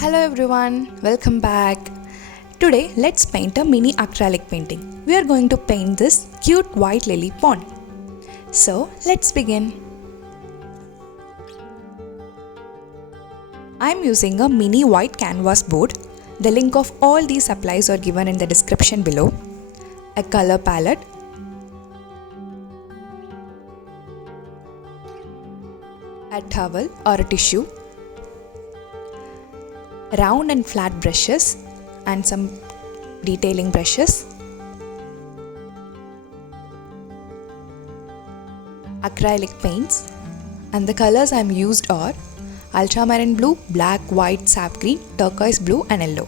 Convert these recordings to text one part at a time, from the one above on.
Hello everyone, welcome back. Today let's paint a mini acrylic painting. We are going to paint this cute white lily pond. So let's begin. I am using a mini white canvas board. The link of all these supplies are given in the description below. A color palette, a towel or a tissue, round and flat brushes and some detailing brushes, acrylic paints, and the colors I am used are ultramarine blue, black, white, sap green, turquoise blue and yellow.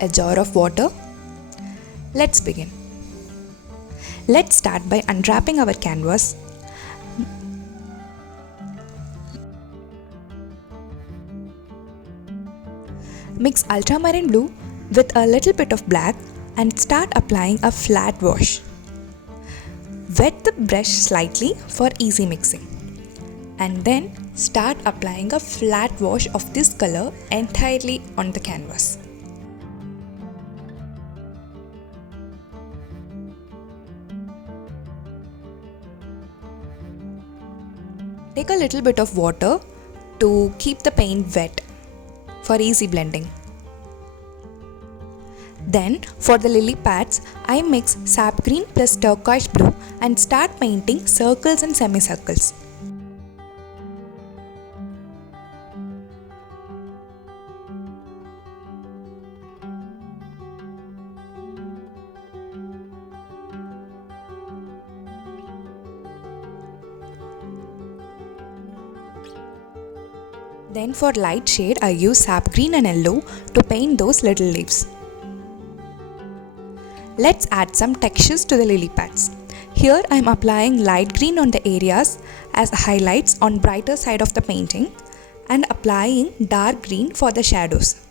A jar of water. Let's begin. Let's start by unwrapping our canvas. Mix ultramarine blue with a little bit of black and start applying a flat wash. Wet the brush slightly for easy mixing and then start applying a flat wash of this color entirely on the canvas. Take a little bit of water to keep the paint wet for easy blending. Then for the lily pads, I mix sap green plus turquoise blue and start painting circles and semicircles. Then for light shade, I use sap green and yellow to paint those little leaves. Let's add some textures to the lily pads. Here I am applying light green on the areas as highlights on brighter side of the painting and applying dark green for the shadows.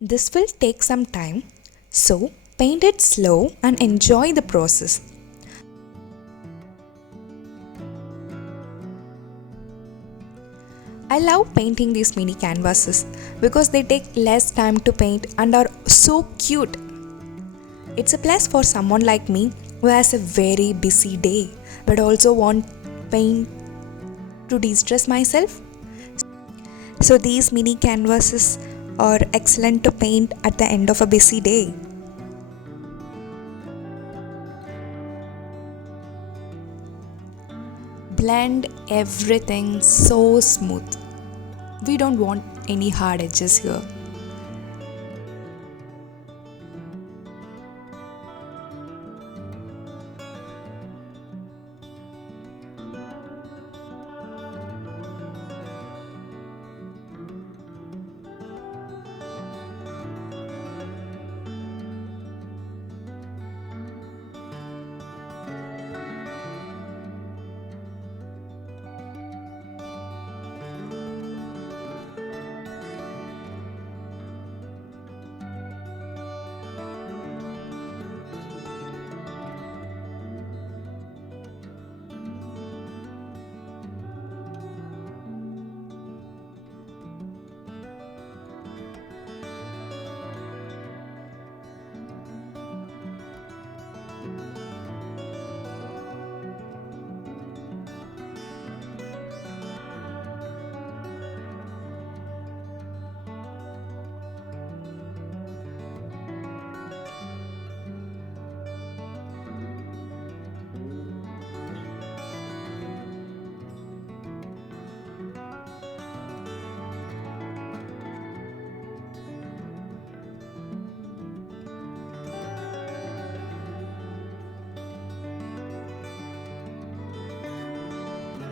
This will take some time, so paint it slow and enjoy the process. I love painting these mini canvases because they take less time to paint and are so cute. It's a plus for someone like me who has a very busy day but also want paint to de-stress myself. So these mini canvases are excellent to paint at the end of a busy day. Blend everything so smooth. We don't want any hard edges here.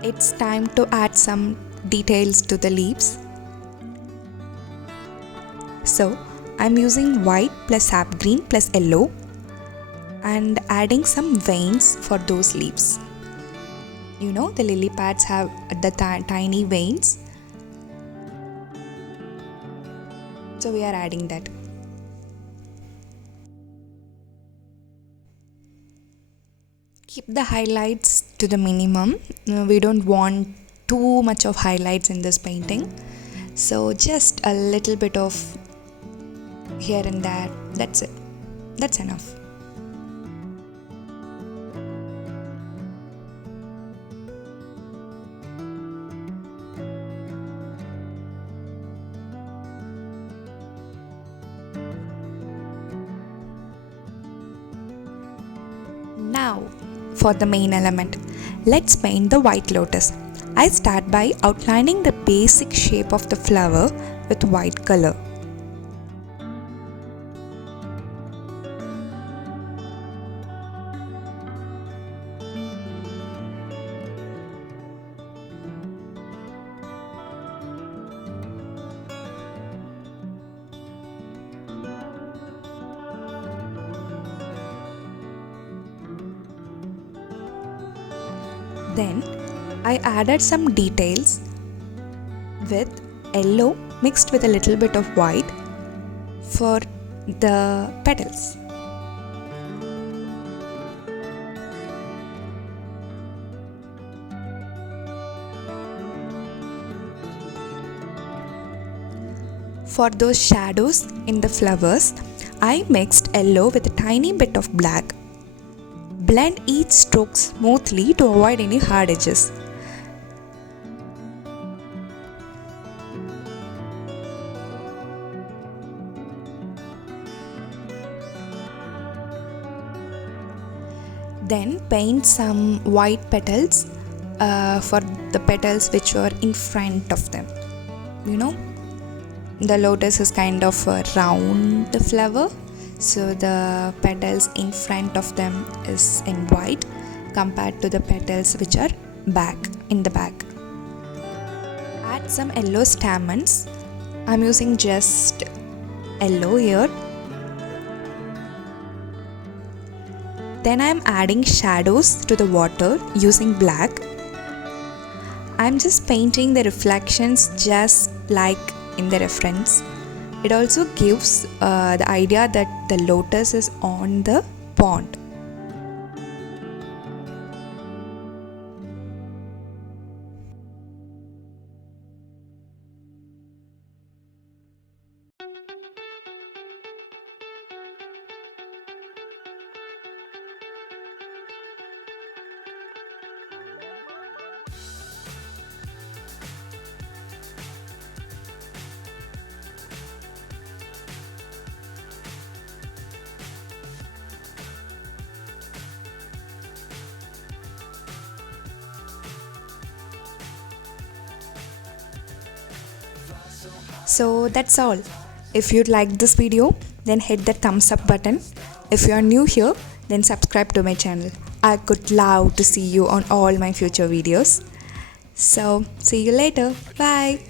It's time to add some details to the leaves. So I'm using white plus sap green plus yellow and adding some veins for those leaves. You know, the lily pads have the tiny veins. So we are adding that. Keep the highlights to the minimum. We don't want too much of highlights in this painting, so just a little bit of here and there. That's it. That's enough. Now, for the main element, let's paint the white lotus. I start by outlining the basic shape of the flower with white color. Then I added some details with yellow mixed with a little bit of white for the petals. For those shadows in the flowers, I mixed yellow with a tiny bit of black. Blend each stroke smoothly to avoid any hard edges. Then paint some white petals for the petals which are in front of them. You know, the lotus is kind of a round flower, so the petals in front of them is in white compared to the petals which are in the back. Add some yellow stamens. I'm using just yellow here. Then I'm adding shadows to the water using black. I'm just painting the reflections just like in the reference. It also gives the idea that the lotus is on the pond. So that's all. If you liked this video, then hit the thumbs up button. If you are new here, then subscribe to my channel. I could love to see you on all my future videos. So see you later. Bye.